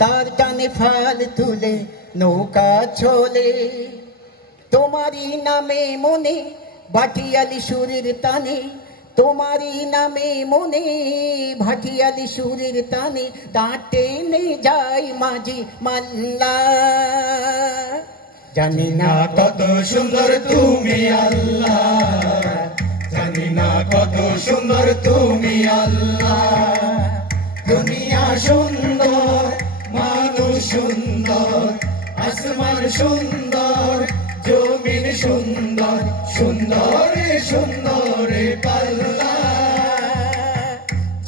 তার টানে ফাল তুলে নৌকা চলে, তোমারই নামে মনে ভাটিয়ালি সুরের টানে, তোমারই নামে মনে ভাটিয়ালি সুরের টানে, দাঁতে নে যাই মাঝি মাল্লা। জানি না কত সুন্দর তুমি আল্লাহ, জানি না কত সুন্দর তুমি আল্লাহ। দুনিয়া সুন্দর, মানুষ সুন্দর, আসমান সুন্দর, জমিন সুন্দর, সুন্দর সুন্দর পাল্লা।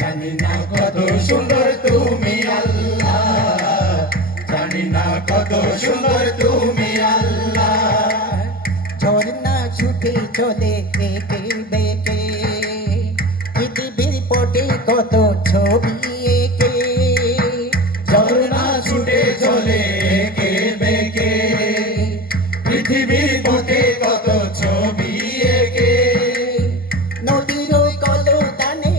জানি না কত সুন্দর তুমি আল্লাহ, জানি না কত সুন্দর তুমি আল্লাহ। ঝর্ণা ছুটে চলে একে বেঁকে, পৃথিবীর পটে কত ছবি এঁকে। ঝর্ণা ছুটে চলে একে বেঁকে, পৃথিবীর পটে কত ছবি এঁকে। নদীর ওই কলতানে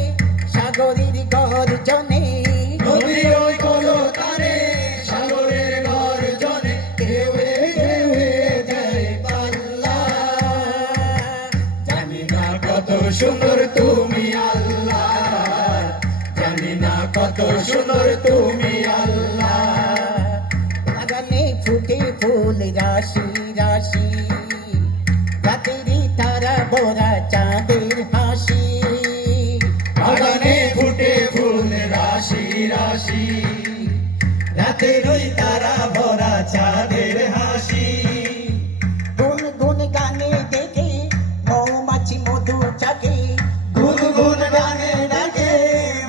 সাগরের গর্জনে, নদীর ওই কলতানে সাগরের গর্জনে, ঢেউয়ে ঢেউয়ে যায় পাল্লা। জানি না কত সুন্দর তুমি আল্লাহ, জানি না কত সুন্দর তুমি আল্লাহ। বাগানে ফুটে ফুল রাশি রাশি, রাতেরই তারা ভরা চাঁদের হাসি। বাগানে ফুটে ফুল রাশি রাশি, রাতের ওই তারা ভরা চাঁদের হাসি। গুন গুন গানে দেখে মৌমাছি মধু চাকে, গুন গুন গানে ডাকে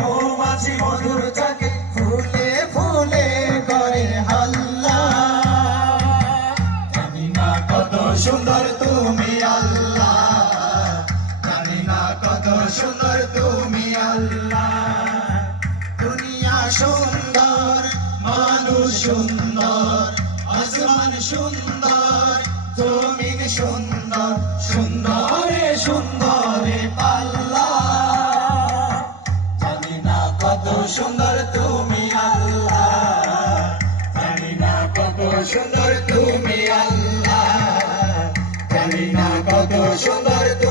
মৌমাছি মধুর চাকে, ফুলে ফুলে করে হাল্লা। জানি না কত সুন্দর তুমি আল্লাহ, জানি না কত সুন্দর তুমি আল্লাহ। দুনিয়া সুন্দর, মানুষ সুন্দর, আসমান সুন্দর, জমিন সুন্দর, সুন্দরে সুন্দরে পাল্লা। জানি না কত সুন্দর তুমি আল্লাহ, জানি না কত সুন্দর তুমি আল্লাহ, জানি না কত সুন্দর তুমি